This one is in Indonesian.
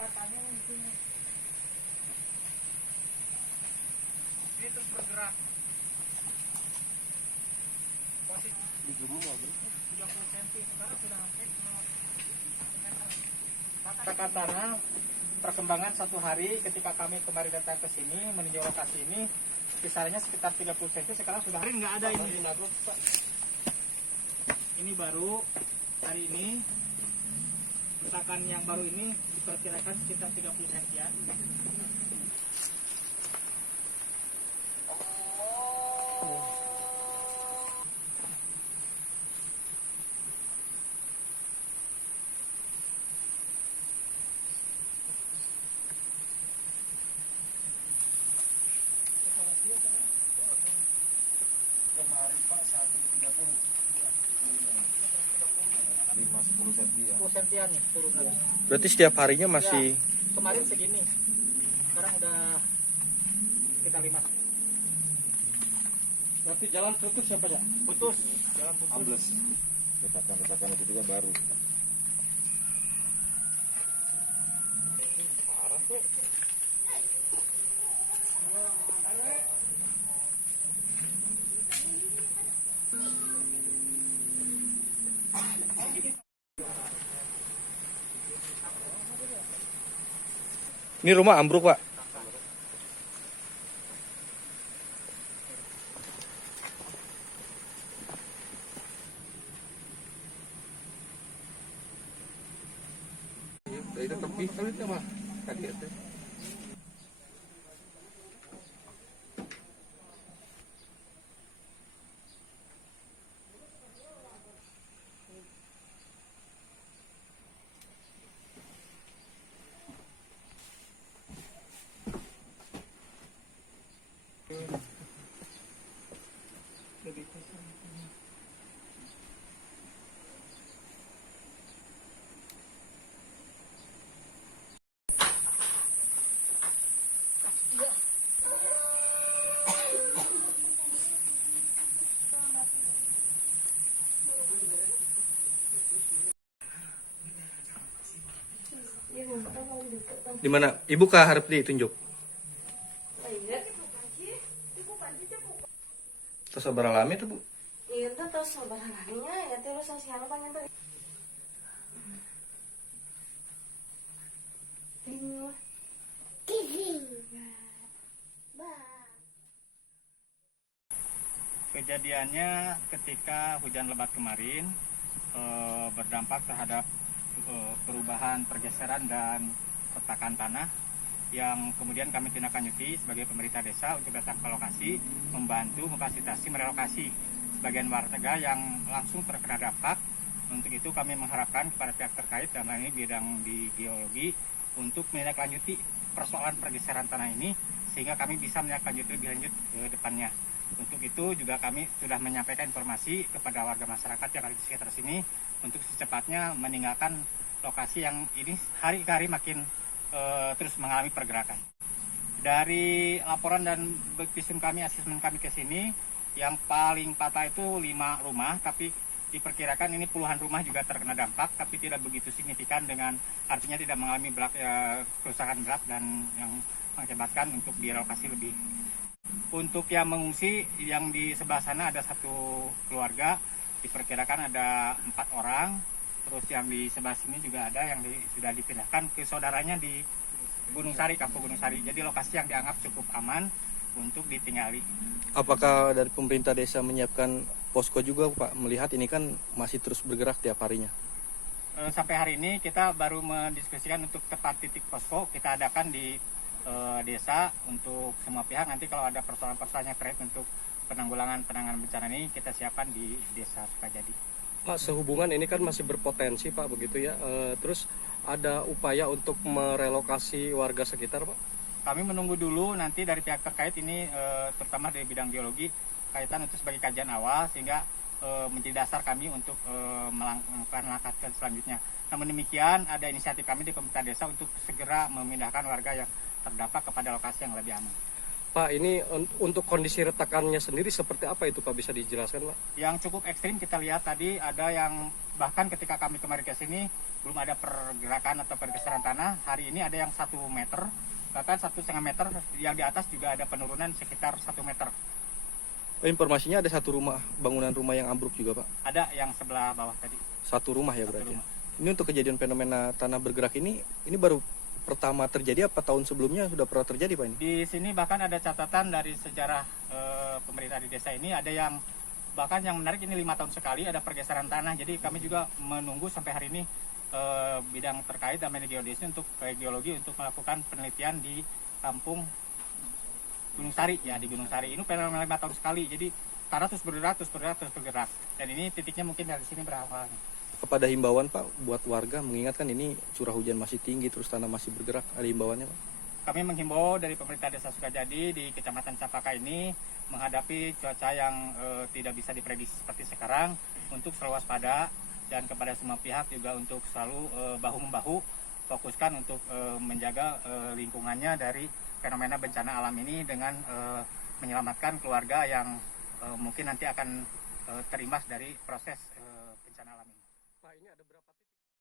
Katanya mungkin ini terus bergerak. Posisi Di gunung apa? 30 cm sekarang sudah hampir 5 meter. Katanya perkembangan satu hari ketika kami kemarin datang ke sini meninjau lokasi ini kisarannya sekitar 30 cm, sekarang sudah hari nggak ada ini. Ini baru hari ini ledakan yang baru ini diperkirakan sekitar 30 cm. Kemarin Pak 130. 5-10 cm ya. 10 cm nih turunan. Berarti setiap harinya masih Kemarin segini, sekarang udah sekitar 5. Berarti jalan putus siapa ya? Putus, jalan putus. Ambles. Retakan-retakan itu juga baru. Parah tuh. ini rumah ambruk, Pak. Itu tepi kali itu mah. Tadi itu. Di mana? Ibu kah harap ditunjuk? Terus sabar alami tuh, Bu. Iya, terus sebenarnya ya terus sosial pengen tuh. Kejadiannya ketika hujan lebat kemarin berdampak terhadap perubahan pergeseran dan retakan tanah yang kemudian kami tindak lanjuti sebagai pemerintah desa untuk datang ke lokasi membantu memfasilitasi merelokasi sebagian warga yang langsung terkena dampak. Untuk itu kami mengharapkan kepada pihak terkait dalam hal ini bidang di geologi untuk menindaklanjuti persoalan pergeseran tanah ini sehingga kami bisa menindaklanjuti lebih lanjut ke depannya. Untuk itu juga kami sudah menyampaikan informasi kepada warga masyarakat yang ada di sekitar sini untuk secepatnya meninggalkan lokasi yang ini hari ke hari makin terus mengalami pergerakan. Dari laporan dan visum kami, asesmen kami ke sini, yang paling patah itu 5 rumah, tapi diperkirakan ini puluhan rumah juga terkena dampak, tapi tidak begitu signifikan dengan artinya tidak mengalami kerusakan berat dan yang mengakibatkan untuk direlokasi lebih. Untuk yang mengungsi yang di sebelah sana ada 1 keluarga, diperkirakan ada 4 orang. Terus yang di sebelah sini juga ada yang sudah dipindahkan ke saudaranya di Gunung Sari, Kampung Gunung Sari. Jadi lokasi yang dianggap cukup aman untuk ditinggali. Apakah dari pemerintah desa menyiapkan posko juga, Pak? Melihat ini kan masih terus bergerak tiap harinya. Sampai hari ini kita baru mendiskusikan untuk tepat titik posko kita adakan di desa untuk semua pihak. Nanti kalau ada persoalan-persoalan yang terkait untuk penanggulangan bencana ini kita siapkan di desa Sukajadi. Pak, sehubungan ini kan masih berpotensi, Pak, begitu ya. Terus ada upaya untuk merelokasi warga sekitar, Pak? Kami menunggu dulu nanti dari pihak terkait ini, terutama dari bidang geologi, kaitan untuk sebagai kajian awal sehingga menjadi dasar kami untuk melakukan langkah selanjutnya. Namun demikian, ada inisiatif kami di pemerintah desa untuk segera memindahkan warga yang terdampak kepada lokasi yang lebih aman. Pak, ini untuk kondisi retakannya sendiri seperti apa itu, Pak? Bisa dijelaskan, Pak? Yang cukup ekstrim kita lihat tadi ada yang bahkan ketika kami kemarin ke sini belum ada pergerakan atau pergeseran tanah. Hari ini ada yang 1 meter, bahkan 1,5 meter, yang di atas juga ada penurunan sekitar 1 meter. Informasinya ada satu rumah, bangunan rumah yang ambruk juga Pak. Ada yang sebelah bawah tadi. Satu rumah ya Satu berarti. rumah. Ini untuk kejadian fenomena tanah bergerak ini baru pertama terjadi apa tahun sebelumnya sudah pernah terjadi Pak ini? Di sini bahkan ada catatan dari sejarah pemerintah di desa ini, ada yang bahkan yang menarik ini 5 tahun sekali ada pergeseran tanah. Jadi kami juga menunggu sampai hari ini bidang terkait dan geologi untuk melakukan penelitian di kampung Gunung Sari ya, di Gunung Sari. Ini fenomena 5 tahun sekali. Jadi tanah terus bergerak. Dan ini titiknya mungkin dari sini berawal. Kepada himbauan Pak buat warga mengingatkan ini curah hujan masih tinggi terus tanah masih bergerak, ada himbauannya Pak? Kami menghimbau dari pemerintah Desa Sukajadi di Kecamatan Campaka ini menghadapi cuaca yang tidak bisa diprediksi seperti sekarang, untuk selalu waspada, dan kepada semua pihak juga untuk selalu bahu-membahu fokuskan untuk menjaga lingkungannya dari fenomena bencana alam ini dengan menyelamatkan keluarga yang mungkin nanti akan terimbas dari proses bencana alam ini. Pak, ini ada berapa titik?